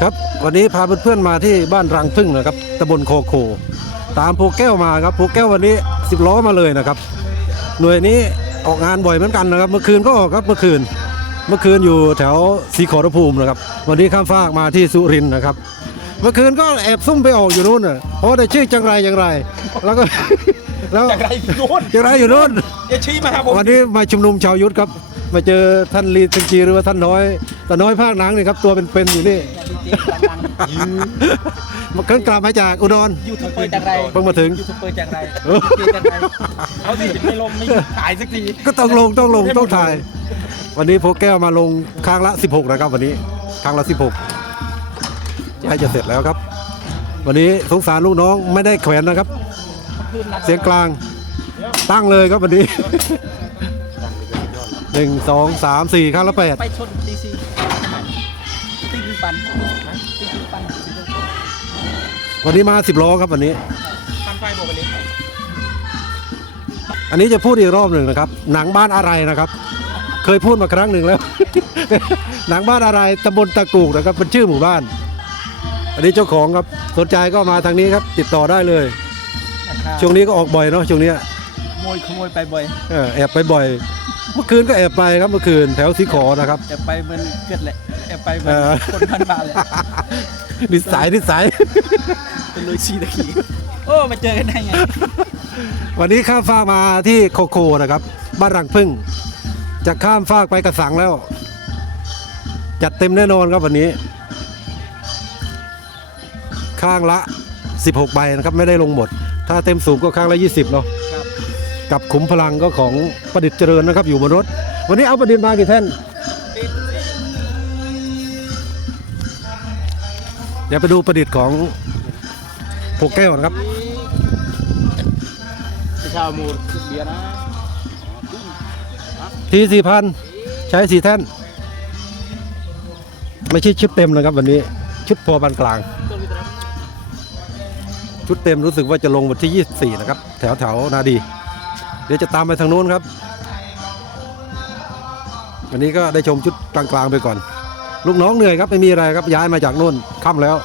ครับวันนี้พาเพื่อนๆมาที่บ้านรังพึ่งนะครับตำบลโคโค ตามภูแก้วมาครับภูแก้ววันนี้สิบล้อมาเลยนะครับ หน่วยนี้ออกงานบ่อยเหมือนกันนะครับ เมื่อคืนก็ออกครับเมื่อคืน เมื่อคืนอยู่แถวสีขอรภูมินะครับ วันนี้ข้ามฟากมาที่สุรินทร์นะครับ เมื่อคืนก็แอบซุ่มไปออกอยู่นู่นน่ะเพราะได้ชื่อจังไรจังไร แล้วก็ แล้วจากไรโน่นจังไรอยู่นู่น อย่าชี้มาครับผมวันนี้มาชุมนุมชาวยุทธครับ มาเจอท่านลีทังจีหรือว่าท่านน้อยแต่น้อยภาคหนังนี่ครับตัวเป็นๆอยู่นี่ มาเพิ่งกลับมาจากอุดรยูทูบเบอร์จากไรเพิ่งมาถึงยูทูบเบอร์จากไรเออเจจากไรเอาสิไม่ลงไม่ถ่ายสักทีก็ต้องลงต้องลงต้องถ่าย วันนี้โพแก้วมาลงครั้งละ 16 นะครับ วันนี้ครั้งละ 16ใกล้จะเสร็จแล้วครับ วันนี้สงสารลูกน้องไม่ได้แขวนนะครับ เสียงกลางตั้งเลยครับวันนี้หนึ่งสองสามสี่ครั้งละแปดไปชนดีซี ติ้งปันติ้งปันวันนี้มาสิบล้อครับวันนี้ ปันไฟบอกกันเลยอันนี้จะพูดอีกรอบหนึ่งนะครับ หนังบ้านอะไรนะครับ เคยพูดมาครั้งหนึ่งแล้ว หนังบ้านอะไรตำบลตะกูกนะครับเป็นชื่อหมู่บ้าน อันนี้เจ้าของครับสนใจก็มาทางนี้ครับ ติดต่อได้เลยช่วงนี้ก็ออกบ่อยเนาะช่วงเนี้ยขโมยขโมยไปบ่อยเออแอบไปบ่อย เมื่อคืนก็แอบไปครับเมื่อคืนแถวสีขอนะครับแอบไปเหมือนเกิดแหละ แอบไปเหมืเออนอคนพันบาทเลยนิสัยนิสัยเป็นลุยซีตะกี้โอ้มาเจอกันได้ไง วันนี้ข้ามฟากมาที่โคโคนะครับ บ้านรังพึ่ง จะข้ามฟากไปกระสังแล้ว จัดเต็มแน่นอนครับวันนี้ ข้างละ 16 ใบนะครับ ไม่ได้ลงหมด ถ้าเต็มสูงก็ข้างละ 20เนาะครับกับขุมพลังก็ของประดิษฐ์เจริญนะครับ อยู่บนรถ วันนี้เอาประดิษฐ์มากี่แท่น เดี๋ยวไปดูประดิษฐ์ของโพแก้วนะครับพี่ชาวมูลเบียร์นะทีสี่พันใช้สี่แท่น ไม่ใช่ชุดเต็มนะครับวันนี้ ชุดพอปานกลาง ชุดเต็มรู้สึกว่าจะลงวันที่ 24 นะครับ แถวแถวนาดี เดี๋ยวจะตามไปทางนู้นครับ วันนี้ก็ได้ชมชุดกลางๆไปก่อน ลูกน้องเหนื่อยครับไม่มีอะไรครับย้ายมาจากนู่นค่ำแล้ว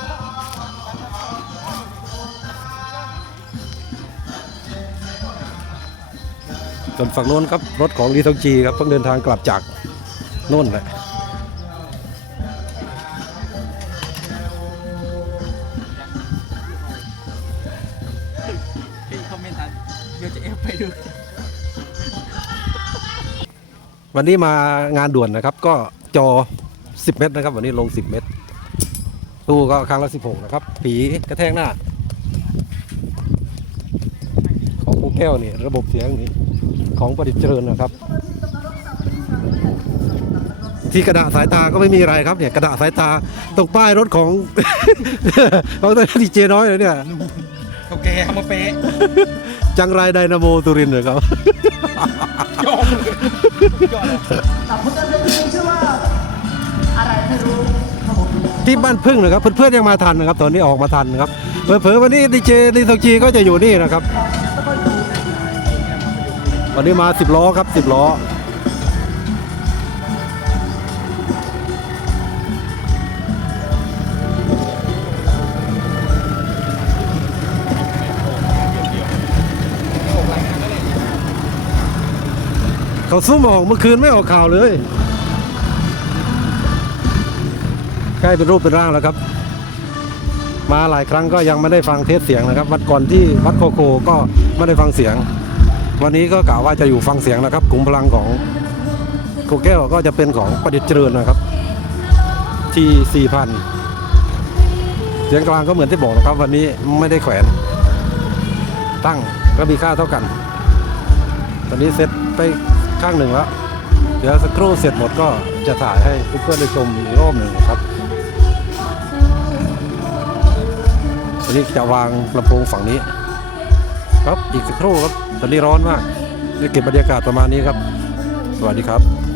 ส่วนฝั่งโน้นครับรถของดีทองจีครับเพิ่งเดินทางกลับจากโน่นแหละพี่คอมเมนต์ทันเดี๋ยวจะเอฟไปดูวันนี้มางานด่วนนะครับ ก็จอ 10 เมตรนะครับ วันนี้ลง 10 เมตร ตู้ก็ครั้งละ 16 นะครับ ผีกระแทกหน้า ของปูแก้วนี่ระบบเสียงนี่ของประดิษฐ์เจริญนะครับ ที่กระดาษสายตาก็ไม่มีอะไรครับเนี่ยกระดาษสายตาตรงป้ายรถของ ของตัวดีเจน้อยเลยเนี่ยโอเคเอามาเป๊ะจังไรไดนาโมตุรินทร์เลยครับยอมเลยยอมเลยแต่ผลการเรียนรู้ชื่อว่า อะไรไม่รู้ครับผมที่บ้านพึ่งนะครับเพื่อนๆยังมาทันนะครับ ตอนนี้ออกมาทันนะครับเผลอๆวันนี้ดีเจดีทองจีก็จะอยู่นี่นะครับ วันนี้มา10ล้อครับ10ล้อเขาซุ่มออกเมื่อคืนไม่ออกข่าวเลย ใกล้เป็นรูปเป็นร่างแล้วครับ มาหลายครั้งก็ยังไม่ได้ฟังเทสเสียงนะครับ วัดก่อนที่วัดโคโคก็ไม่ได้ฟังเสียง วันนี้ก็กล่าวว่าจะอยู่ฟังเสียงนะครับ กลุ่มพลังของโคแก้วก็จะเป็นของประดิษฐ์เจริญนะครับที่4,000เสียงกลางก็เหมือนที่บอกนะครับ วันนี้ไม่ได้แขวน ตั้งก็มีค่าเท่ากัน ตอนนี้เสร็จไปข้างหนึ่งแล้ว เดี๋ยวสักครู่เสร็จหมดก็จะถ่ายให้เพื่อนๆได้ชมอีกรอบหนึ่งครับ อันนี้จะวางลำโพงฝั่งนี้ ครับอีกสักครู่ครับตอนนี้ร้อนมากจะเก็บบรรยากาศประมาณนี้ครับ สวัสดีครับ